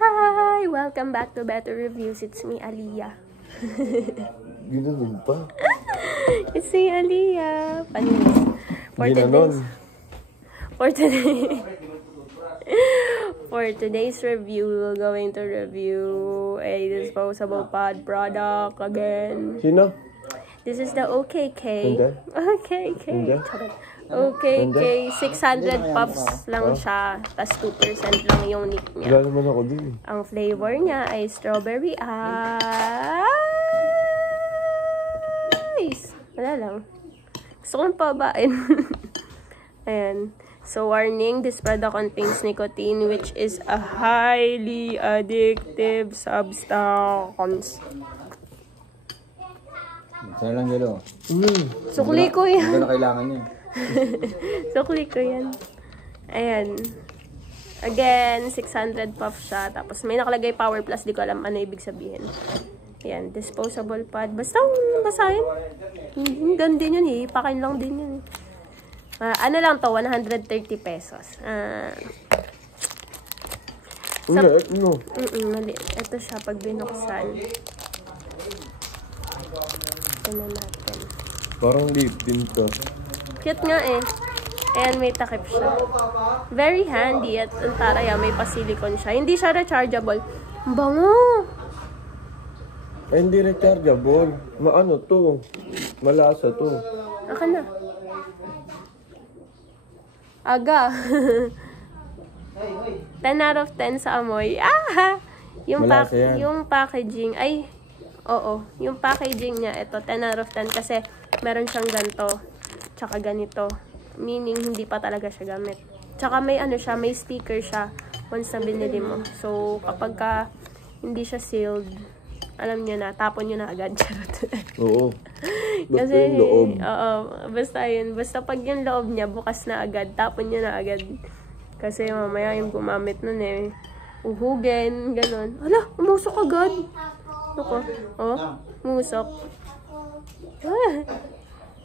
Hi! Welcome back to Better Reviews. It's me, Aliyah. Ginanon pa. It's me, Aliyah. Panis. For today's review, we're going to review a disposable pod product again. Sino? This is the OKK. Hindi. OKK. Hindi. OKK. 600 puffs lang siya. Tas 2% lang yung nick niya. Wala naman ako din. Ang flavor niya ay strawberry ice. Wala lang. Gusto kong pabain. Ayan. So, warning, this product contains nicotine, which is a highly addictive substance. Sana lang yelo. Sukli ko yan. Hindi na kailangan niya. Sukli ko yan. Ayan. Again, 600 puff siya. Tapos may nakalagay Power Plus. Di ko alam ano ibig sabihin. Ayan, disposable pad. Basta basahin. Ganun din yun. Hihipakin lang din yun. Ano lang to? 130 pesos. Mali. Ito siya pag binuksan. Ito na natin. Parang lip din to. Cute nga eh. Ayan, may takip siya. Very handy. At ang taraya, may pa-silicone siya. Hindi siya rechargeable. Ang bango! Ay, hindi rechargeable. Maano to? Malasa to. Aka na. Aga. 10 out of 10 sa amoy. Yung packaging. Ay, oo. Yung packaging niya, ito, 10 out of 10 kasi meron siyang ganito. Tsaka ganito. Meaning, hindi pa talaga siya gamit. Tsaka may ano siya, may sticker siya once na binili mo. So, kapag ka hindi siya sealed, alam niyo na, tapon niyo na agad. Oo. Basta kasi, yung loob. Oo, basta yun. Basta pag yung loob niya, bukas na agad, tapon niyo na agad. Kasi mamaya yung gumamit nun eh, uhugin, ganun. Hala, umusok agad. Ako, umusok.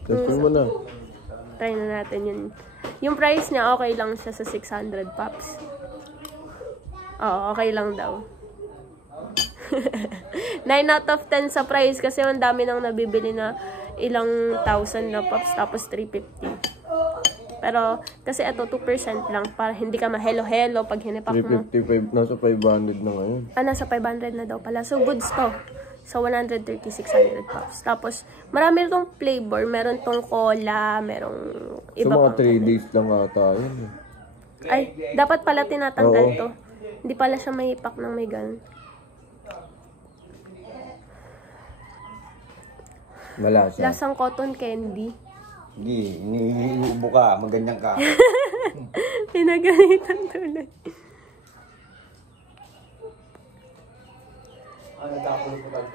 Testing mo na. Try na natin yun. Yung price niya, okay lang siya sa 600 pops. Oo, okay lang daw. 9 out of 10 sa price kasi ang dami nang nabibili na ilang thousand na pops tapos 350. Pero kasi ito 2% lang para hindi ka ma-hello-hello pag hinipak mo. 355, nasa 500 na ngayon. Nasa 500 na daw pala. So goods to. So 130, 600 pops. Tapos marami itong flavor. Meron tong cola, merong iba so mga pang 3 days lang ata yun. Ay, dapat pala tinatanggal to. Hindi pala siya may ipak ng may ganun. Malasa. Lasang cotton candy. Hindi, iniubo ka, maganyan ka. Pinagalitan tuloy.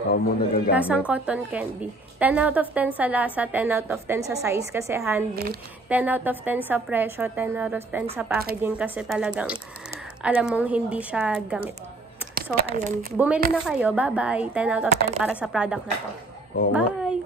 Ako mo nagagamit. Lasang cotton candy. 10 out of 10 sa lasa, 10 out of 10 sa size kasi handy. 10 out of 10 sa presyo, 10 out of 10 sa packaging kasi talagang alam mong hindi siya gamit. So, ayun. Bumili na kayo. Bye-bye. 10 out of 10 para sa product na to. Oo nga. Bye!